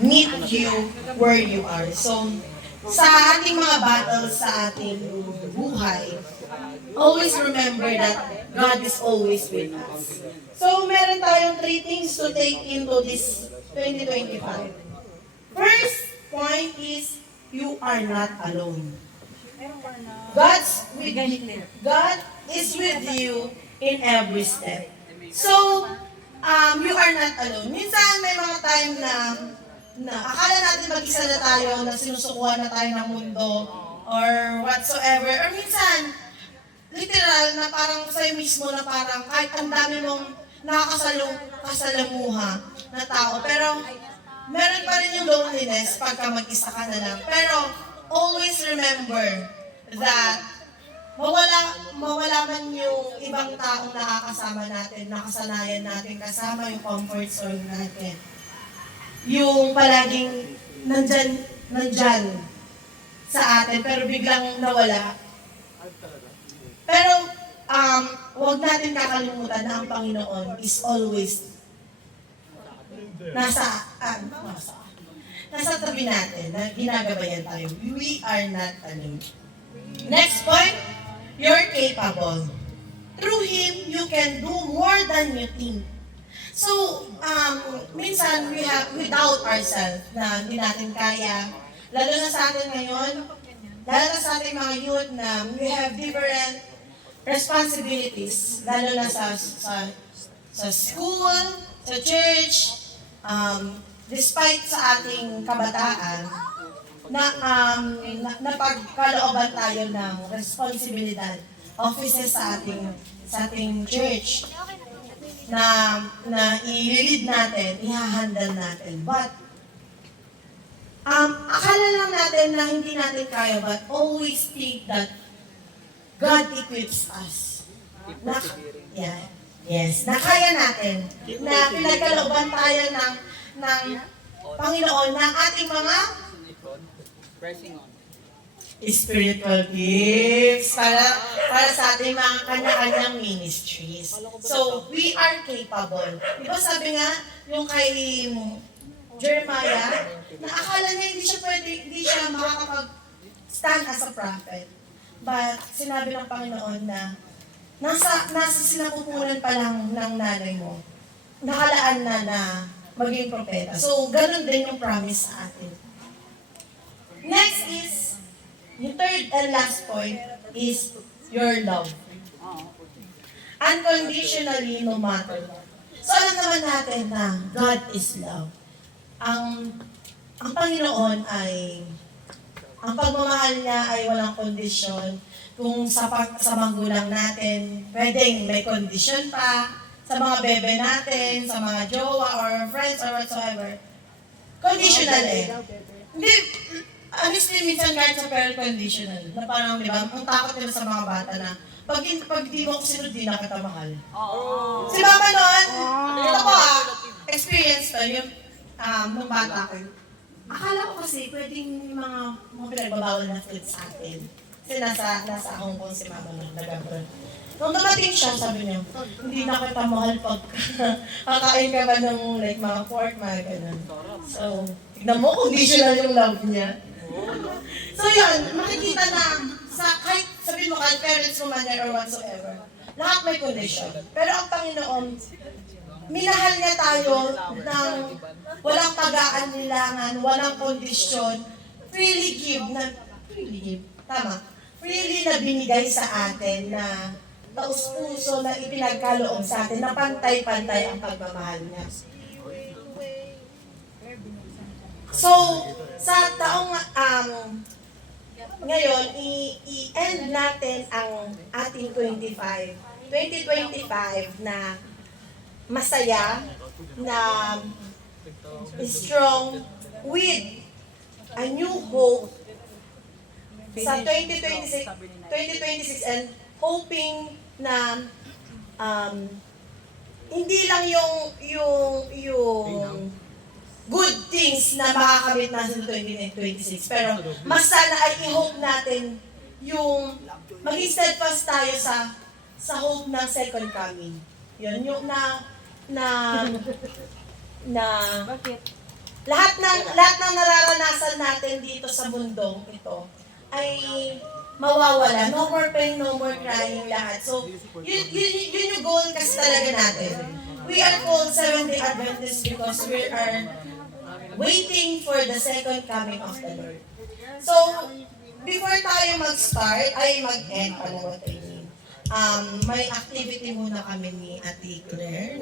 meet you where you are. So, sa ating mga battles sa ating buhay, always remember that God is always with us. So, meron tayong 3 things to take into this 2025. First point is, you are not alone. God is with you in every step. So, you are not alone. Minsan may mga time na akala natin mag-isa na tayo, na sinusukuhan na tayo ng mundo, or whatsoever. Or minsan, literal na parang sa'yo mismo na parang kahit ang dami mong nakakasalamuha na tao. Pero, meron pa rin yung loneliness pagka mag-isa ka na lang. Pero, always remember that mawala man yung ibang taong nakakasama natin, nakasanayan natin kasama yung comfort zone natin. Yung palaging nandyan sa atin, pero biglang nawala. Pero, huwag natin kakalimutan na ang Panginoon is always nasa tabi natin, na ginagabayan tayo. We are not alone. Next point, you're capable. Through Him, you can do more than you think. So, minsan we doubt ourselves na hindi natin kaya. Lalo na sa atin ngayon, lalo na sa ating mga youth na we have different responsibilities. Lalo na sa school, sa church, despite sa ating kabataan, na pagkalooban tayo ng responsibilidad, offices sa ating church, na i-lead natin, i-handle natin. But, akala lang natin na hindi natin kaya, but always think that God equips us. Na kaya natin, na pinagkalooban tayo ng Panginoon ng ating mga spiritual gifts para sa ating mga kanya-kanyang ministries. So, we are capable. Di ba sabi nga, yung kay Jeremiah, na akala niya hindi siya makakapag-stand as a prophet. But, sinabi ng Panginoon na nasa sinapupunan pa lang ng nanay mo, nakalaan na maging propeta. So, ganun din yung promise sa atin. Next is, yung third and last point is your love. Unconditionally, no matter what. So, alam naman natin na God is love. Ang Panginoon ay, ang pagmamahal niya ay walang kondisyon. Kung sa magulang natin, pwedeng may kondisyon pa, sa mga bebe natin, sa mga jowa or friends or whatsoever. Conditional eh. Hindi, honestly, minsan kahit sa parent conditional, na parang, di ba, ang takot nila sa mga bata na, pag di mo ko sinunod, di na kita mahal. Si mama noon, ito ko experience to, yung nung bata ko. Akala ko kasi, pwedeng yung mga pinagbabawal na food sa atin. Kasi nasa Hong Kong si mama noon, nag-abroad. Nung dumating siya, sabi niya, hindi na kita mahal pag kakain ka ba ng like, mga pork, mga ganun. So, tignan mo, conditional yung love niya. So yun, makikita na, kahit sabihin mo, kahit parents mo man or whatsoever, lahat may condition. Pero ang Panginoon, minahal niya tayo ng walang pag-aanilangan, walang kondisyon, freely na binigay sa atin na taus-puso na ipinagkaloob sa atin na pantay-pantay ang pagmamahal niya. So, sa taong ngayon, i-end natin ang ating 2025 na masaya, na strong, with a new hope sa 2026 and hoping na hindi lang yung good things na makakamit natin sa 2026, pero mas sana ay i-hope natin yung maging steadfast tayo sa hope ng second coming. Yun, yung bakit? lahat ng nararanasan natin dito sa mundong ito ay mawawala. No more pain, no more crying lahat. So, yun yung goal kasi talaga natin. We are called Seventh-day Adventists because we are waiting for the second coming of the Lord. So, before tayo mag-start, ay mag-end pala what I mean. May activity muna kami ni Ate Claire.